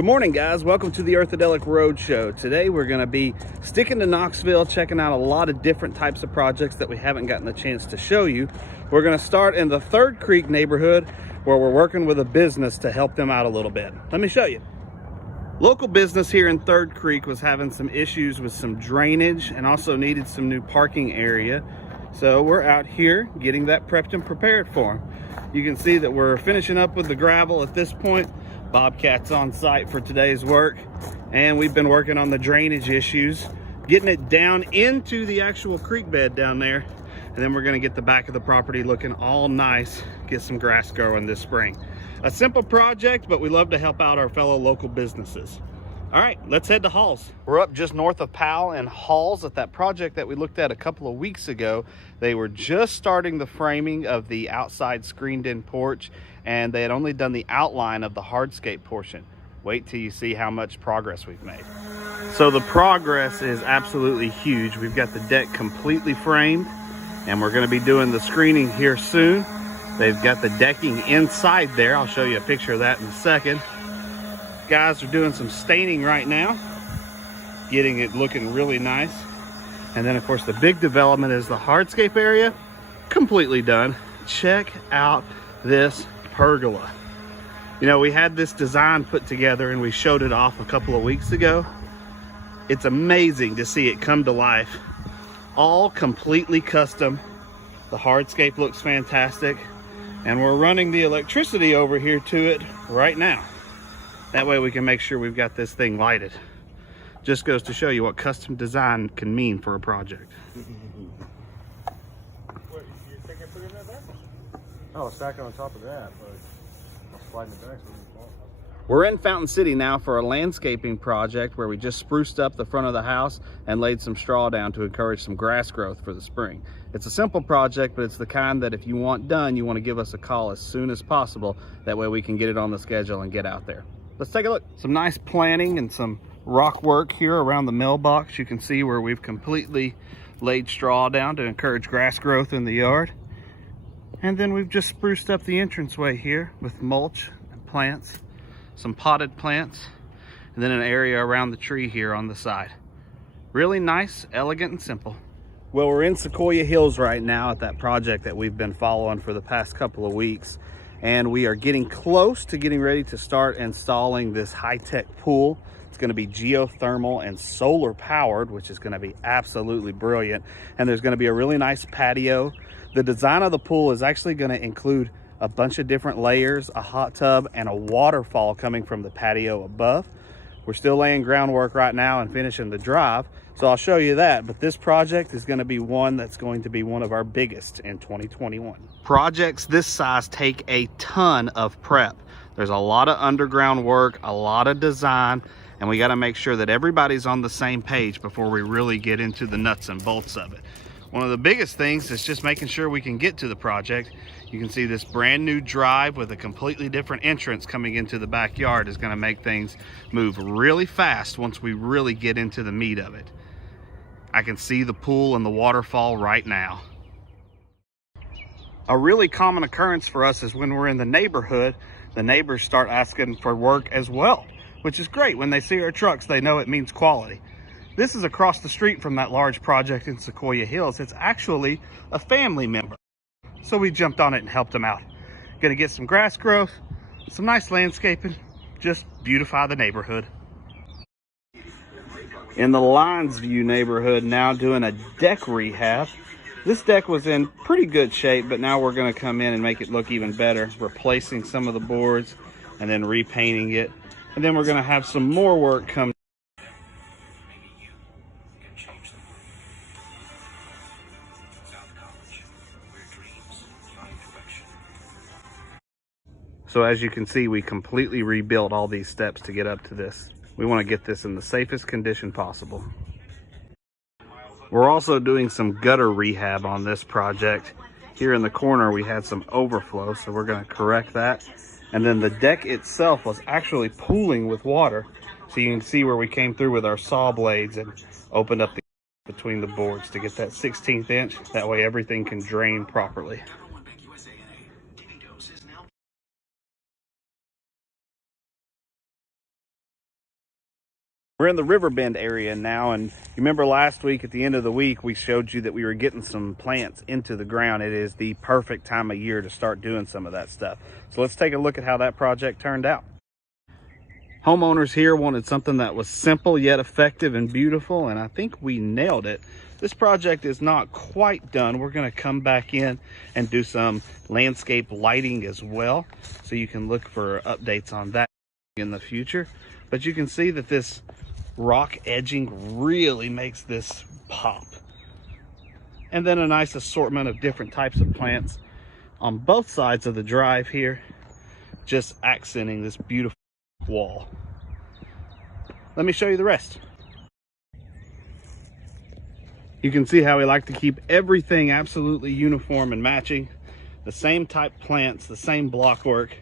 Good morning, guys. Welcome to the Earthadelic Roadshow. Today we're going to be sticking to Knoxville, checking out a lot of different types of projects that we haven't gotten a chance to show you. We're going to start in the Third Creek neighborhood where we're working with a business to help them out a little bit. Let me show you. Local business here in Third Creek was having some issues with some drainage and also needed some new parking area. So we're out here getting that prepped and prepared for them. You can see that we're finishing up with the gravel at this point. Bobcat's on site for today's work, and we've been working on the drainage issues, getting it down into the actual creek bed down there, and then we're going to get the back of the property looking all nice, get some grass growing this spring. A simple project, but we love to help out our fellow local businesses. All right, let's head to Halls. We're up just north of Powell and Halls at that project that we looked at a couple of weeks ago. They were just starting the framing of the outside screened-in porch, and they had only done the outline of the hardscape portion. Wait till you see how much progress we've made. So the progress is absolutely huge. We've got the deck completely framed, and we're going to be doing the screening here soon. They've got the decking inside there. I'll show you a picture of that in a second. Guys are doing some staining right now, getting it looking really nice. And then of course the big development is the hardscape area, completely done. Check out this pergola. You know, we had this design put together and we showed it off a couple of weeks ago. It's amazing to see it come to life. All completely custom. The hardscape looks fantastic, and we're running the electricity over here to it right now. That way we can make sure we've got this thing lighted. Just goes to show you what custom design can mean for a project. What, you think I put it in there? Oh, stack it on top of that, but I'll slide it back so it won't fall. We're in Fountain City now for a landscaping project where we just spruced up the front of the house and laid some straw down to encourage some grass growth for the spring. It's a simple project, but it's the kind that if you want done, you want to give us a call as soon as possible. That way we can get it on the schedule and get out there. Let's take a look. Some nice planting and some rock work here around the mailbox. You can see where we've completely laid straw down to encourage grass growth in the yard. And then we've just spruced up the entranceway here with mulch and plants, some potted plants, and then an area around the tree here on the side. Really nice, elegant, and simple. Well, we're in Sequoia Hills right now at that project that we've been following for the past couple of weeks. And we are getting close to getting ready to start installing this high-tech pool. It's going to be geothermal and solar powered, which is going to be absolutely brilliant. And there's going to be a really nice patio. The design of the pool is actually going to include a bunch of different layers, a hot tub, and a waterfall coming from the patio above. We're still laying groundwork right now and finishing the drive, so I'll show you that. But this project is going to be one that's going to be one of our biggest in 2021. Projects this size take a ton of prep. There's a lot of underground work, a lot of design, and we got to make sure that everybody's on the same page before we really get into the nuts and bolts of it. One of the biggest things is just making sure we can get to the project. You can see this brand new drive with a completely different entrance coming into the backyard is going to make things move really fast once we really get into the meat of it. I can see the pool and the waterfall right now. A really common occurrence for us is when we're in the neighborhood, the neighbors start asking for work as well, which is great. When they see our trucks, they know it means quality. This is across the street from that large project in Sequoia Hills. It's actually a family member. So we jumped on it and helped them out. Gonna get some grass growth, some nice landscaping, just beautify the neighborhood. In the Lines View neighborhood, now doing a deck rehab. This deck was in pretty good shape, but now we're gonna come in and make it look even better, replacing some of the boards and then repainting it. And then we're gonna have some more work come. So as you can see, we completely rebuilt all these steps to get up to this. We want to get this in the safest condition possible. We're also doing some gutter rehab on this project. Here in the corner, we had some overflow, so we're going to correct that. And then the deck itself was actually pooling with water. So you can see where we came through with our saw blades and opened up the between the boards to get that 16th inch. That way everything can drain properly. We're in the Riverbend area now, and you remember last week at the end of the week we showed you that we were getting some plants into the ground. It is the perfect time of year to start doing some of that stuff. So let's take a look at how that project turned out. Homeowners here wanted something that was simple yet effective and beautiful, and I think we nailed it. This project is not quite done. We're going to come back in and do some landscape lighting as well, so you can look for updates on that in the future. But you can see that this rock edging really makes this pop. And then a nice assortment of different types of plants on both sides of the drive here, just accenting this beautiful wall. Let me show you the rest. You can see how we like to keep everything absolutely uniform and matching. The same type plants, the same block work,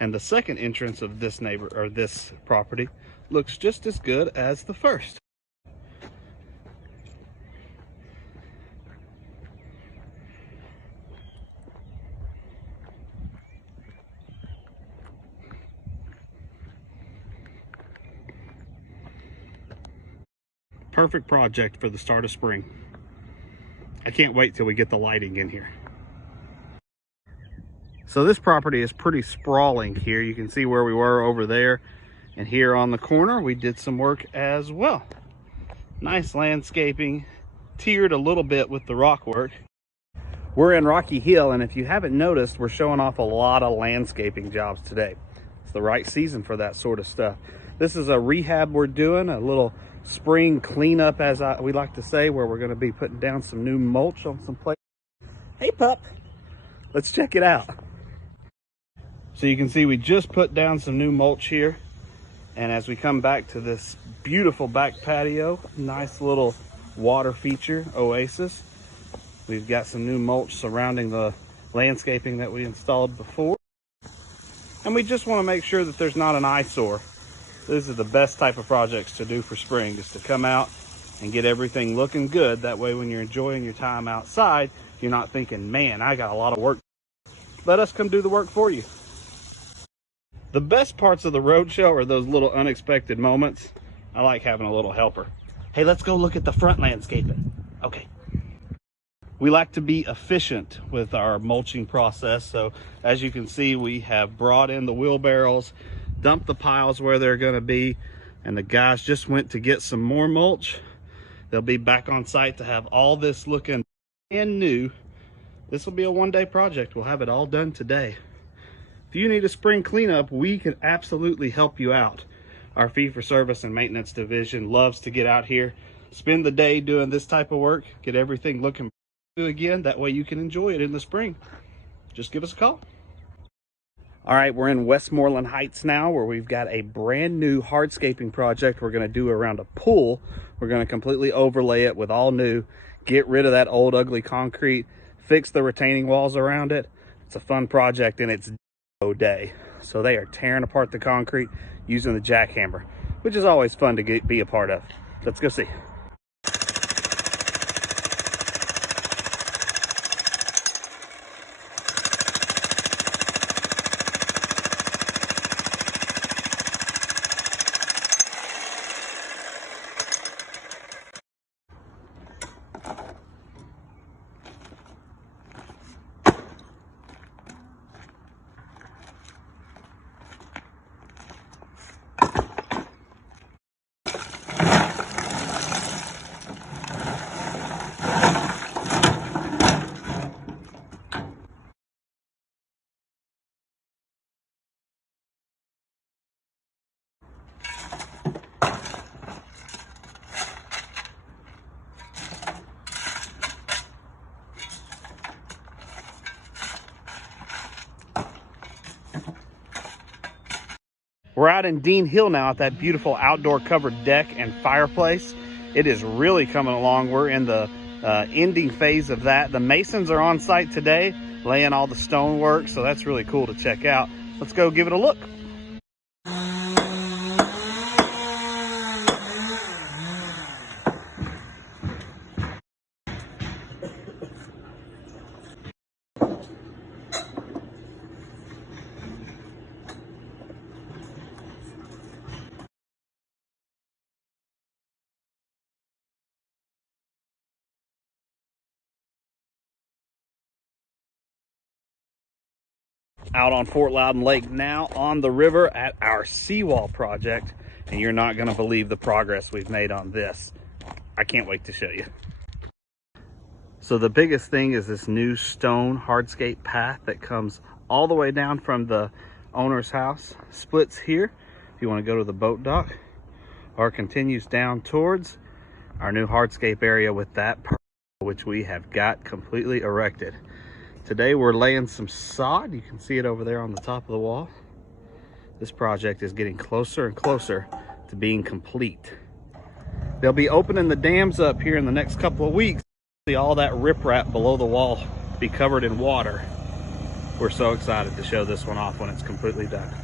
and the second entrance of this this property looks just as good as the first. Perfect project for the start of spring. I can't wait till we get the lighting in here. So this property is pretty sprawling here. You can see where we were over there, and here on the corner we did some work as well. Nice landscaping, tiered a little bit with the rock work. We're in Rocky Hill, and if you haven't noticed, we're showing off a lot of landscaping jobs today. It's the right season for that sort of stuff. This is a rehab we're doing, a little spring cleanup, as we like to say, where we're going to be putting down some new mulch on some places. Hey pup, let's check it out. So you can see we just put down some new mulch here, and as we come back to this beautiful back patio, nice little water feature oasis, we've got some new mulch surrounding the landscaping that we installed before, and we just want to make sure that there's not an eyesore. These are the best type of projects to do for spring, just to come out and get everything looking good. That way when you're enjoying your time outside, you're not thinking, man, I got a lot of work. Let us come do the work for you. The best parts of the roadshow are those little unexpected moments. I like having a little helper. Hey, let's go look at the front landscaping. Okay. We like to be efficient with our mulching process. So as you can see, we have brought in the wheelbarrows, dumped the piles where they're going to be, and the guys just went to get some more mulch. They'll be back on site to have all this looking brand new. This will be a one-day project. We'll have it all done today. If you need a spring cleanup, we can absolutely help you out. Our fee-for-service and maintenance division loves to get out here, spend the day doing this type of work, get everything looking good again. That way you can enjoy it in the spring. Just give us a call. All right, we're in Westmoreland Heights now, where we've got a brand new hardscaping project we're going to do around a pool. We're going to completely overlay it with all new, get rid of that old ugly concrete, fix the retaining walls around it. It's a fun project, and it's day. So they are tearing apart the concrete using the jackhammer, which is always fun to be a part of. Let's go see. We're out in Dean Hill now at that beautiful outdoor covered deck and fireplace. It is really coming along. We're in the ending phase of that. The masons are on site today, laying all the stonework, so that's really cool to check out. Let's go give it a look. out on Fort Loudon Lake now on the river at our seawall project, and you're not going to believe the progress we've made on this. I can't wait to show you. So the biggest thing is this new stone hardscape path that comes all the way down from the owner's house, splits here if you want to go to the boat dock, or continues down towards our new hardscape area with that which we have got completely erected. Today we're laying some sod. You can see it over there on the top of the wall. This project is getting closer and closer to being complete. They'll be opening the dams up here in the next couple of weeks. See all that riprap below the wall be covered in water. We're so excited to show this one off when it's completely done.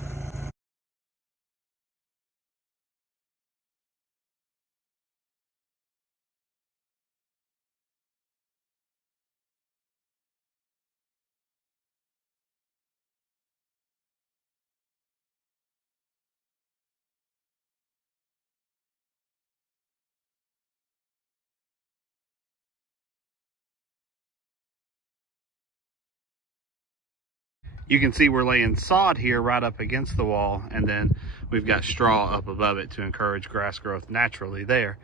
You can see we're laying sod here right up against the wall, and then we've got straw up above it to encourage grass growth naturally there.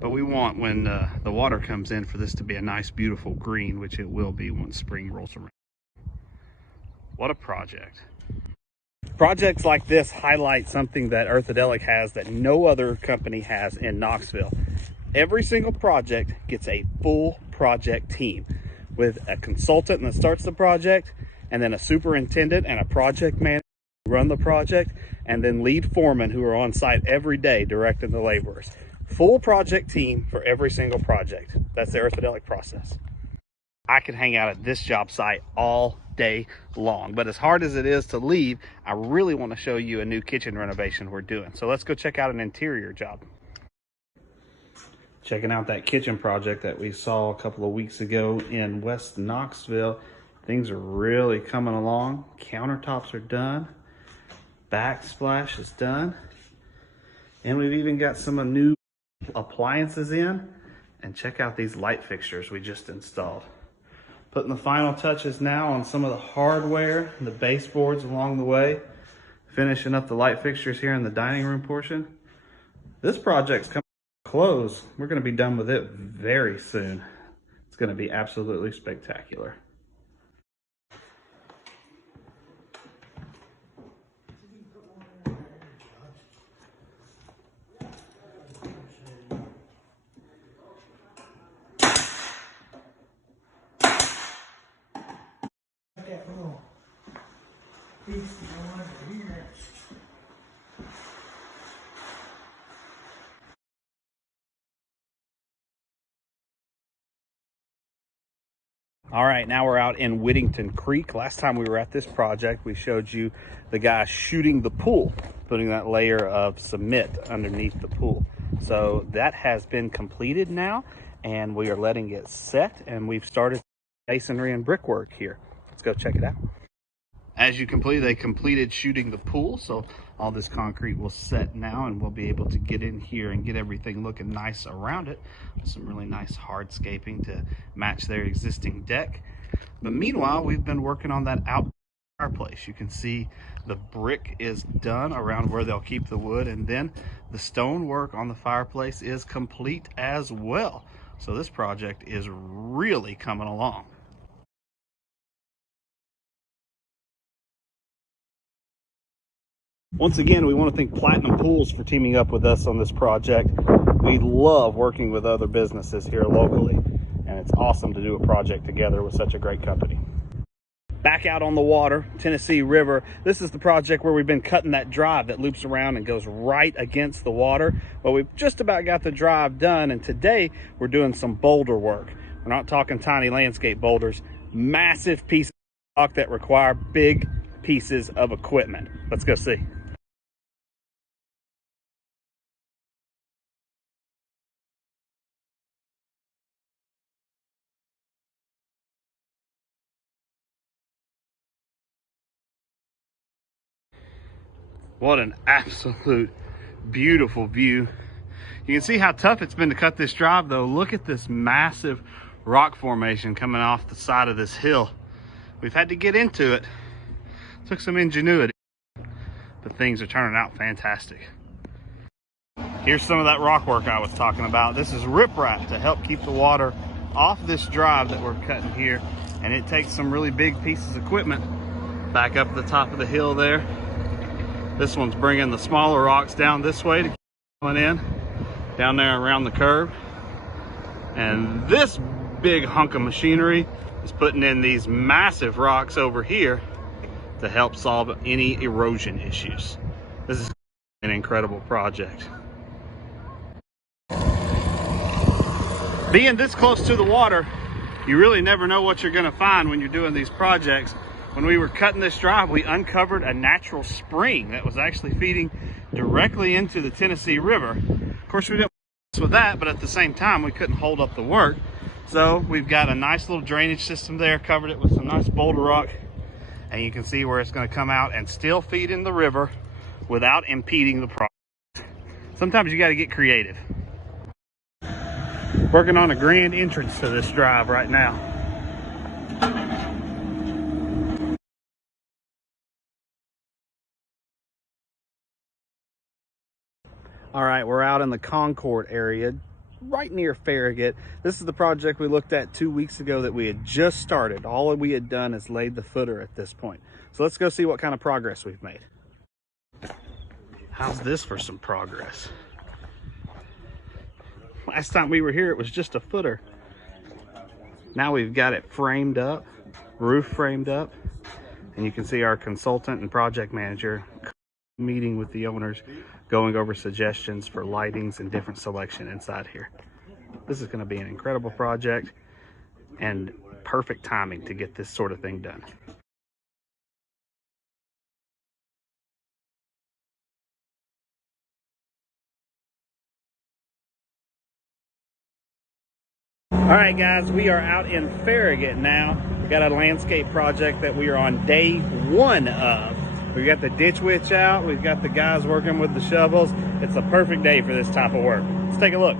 But we want, when the water comes in, for this to be a nice, beautiful green, which it will be once spring rolls around. What a project. Projects like this highlight something that Earthadelic has that no other company has in Knoxville. Every single project gets a full project team with a consultant that starts the project, and then a superintendent and a project manager who run the project, and then lead foremen who are on site every day directing the laborers. Full project team for every single project. That's the Earthadelic process. I could hang out at this job site all day long, but as hard as it is to leave, I really want to show you a new kitchen renovation we're doing. So let's go check out an interior job. Checking out that kitchen project that we saw a couple of weeks ago in West Knoxville. Things are really coming along. Countertops are done. Backsplash is done. And we've even got some new appliances in. And check out these light fixtures we just installed. Putting the final touches now on some of the hardware, the baseboards along the way. Finishing up the light fixtures here in the dining room portion. This project's coming to a close. We're going to be done with it very soon. It's going to be absolutely spectacular. That little piece going under here. All right, now we're out in Whittington Creek. Last time we were at this project, we showed you the guy shooting the pool, putting that layer of cement underneath the pool. So that has been completed now, and we are letting it set, and we've started masonry and brickwork here. Let's go check it out. As you can see, they completed shooting the pool, so all this concrete will set now, and we'll be able to get in here and get everything looking nice around it. Some really nice hardscaping to match their existing deck. But meanwhile, we've been working on that outdoor fireplace. You can see the brick is done around where they'll keep the wood, and then the stone work on the fireplace is complete as well. So this project is really coming along. Once again, we want to thank Platinum Pools for teaming up with us on this project. We love working with other businesses here locally, and it's awesome to do a project together with such a great company. Back out on the water, Tennessee River. This is the project where we've been cutting that drive that loops around and goes right against the water. Well, we've just about got the drive done, and today we're doing some boulder work. We're not talking tiny landscape boulders, massive pieces of rock that require big pieces of equipment. Let's go see. What an absolute beautiful view. You can see how tough it's been to cut this drive though. Look at this massive rock formation coming off the side of this hill. We've had to get into it Took some ingenuity, but things are turning out fantastic. Here's some of that rock work I was talking about. This is riprap to help keep the water off this drive that we're cutting here. And it takes some really big pieces of equipment back up at the top of the hill there. This one's bringing the smaller rocks down this way to keep going in, down there around the curve. And this big hunk of machinery is putting in these massive rocks over here to help solve any erosion issues. This is an incredible project. Being this close to the water, you really never know what you're gonna find when you're doing these projects. When we were cutting this drive, we uncovered a natural spring that was actually feeding directly into the Tennessee River. Of course, we didn't mess with that, but at the same time, we couldn't hold up the work. So we've got a nice little drainage system there, covered it with some nice boulder rock, and you can see where it's gonna come out and still feed in the river without impeding the project. Sometimes you gotta get creative. Working on a grand entrance to this drive right now. All right, we're out in the Concord area, right near Farragut. This is the project we looked at 2 weeks ago that we had just started. All we had done is laid the footer at this point. So let's go see what kind of progress we've made. How's this for some progress? Last time we were here, it was just a footer. Now we've got it framed up, roof framed up, and you can see our consultant and project manager meeting with the owners, going over suggestions for lightings and different selection inside here. This is going to be an incredible project and perfect timing to get this sort of thing done. All right, guys, we are out in Farragut now. We got a landscape project that we are on day one of. We got the ditch witch out. We've got the guys working with the shovels. It's a perfect day for this type of work. Let's take a look.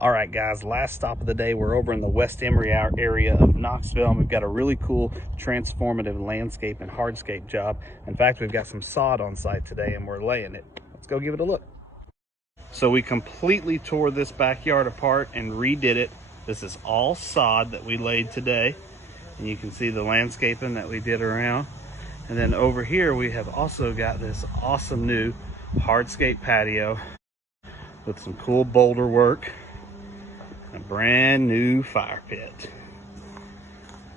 All right, guys, last stop of the day. We're over in the West Emory area of Knoxville, and we've got a really cool transformative landscape and hardscape job. In fact, we've got some sod on site today, and we're laying it. Let's go give it a look. So we completely tore this backyard apart and redid it. This is all sod that we laid today, and you can see the landscaping that we did around. And then over here, we have also got this awesome new hardscape patio with some cool boulder work. A brand new fire pit.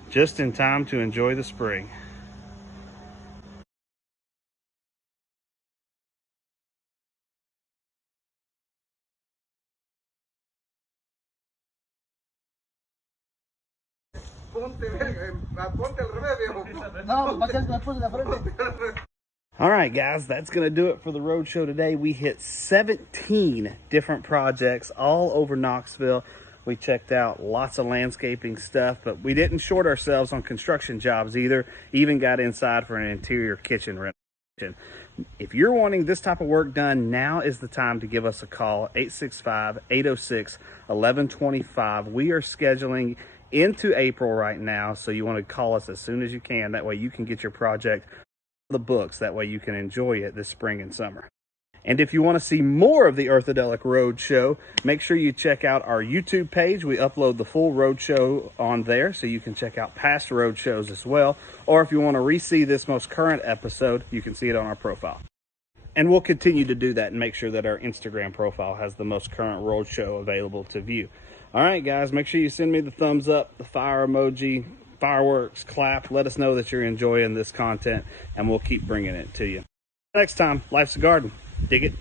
Just in time to enjoy the spring. All right, guys, that's going to do it for the road show today. We hit 17 different projects all over Knoxville. We checked out lots of landscaping stuff, but we didn't short ourselves on construction jobs either. Even got inside for an interior kitchen renovation. If you're wanting this type of work done, now is the time to give us a call, 865-806-1125. We are scheduling into April right now, so you want to call us as soon as you can. That way you can get your project on the books. That way you can enjoy it this spring and summer. And if you want to see more of the Earthadelic Road Show, make sure you check out our YouTube page. We upload the full road show on there, so you can check out past road shows as well. Or if you want to re-see this most current episode, you can see it on our profile. And we'll continue to do that and make sure that our Instagram profile has the most current road show available to view. All right, guys, make sure you send me the thumbs up, the fire emoji, fireworks, clap. Let us know that you're enjoying this content, and we'll keep bringing it to you. Next time, Life's a Garden. Dig it.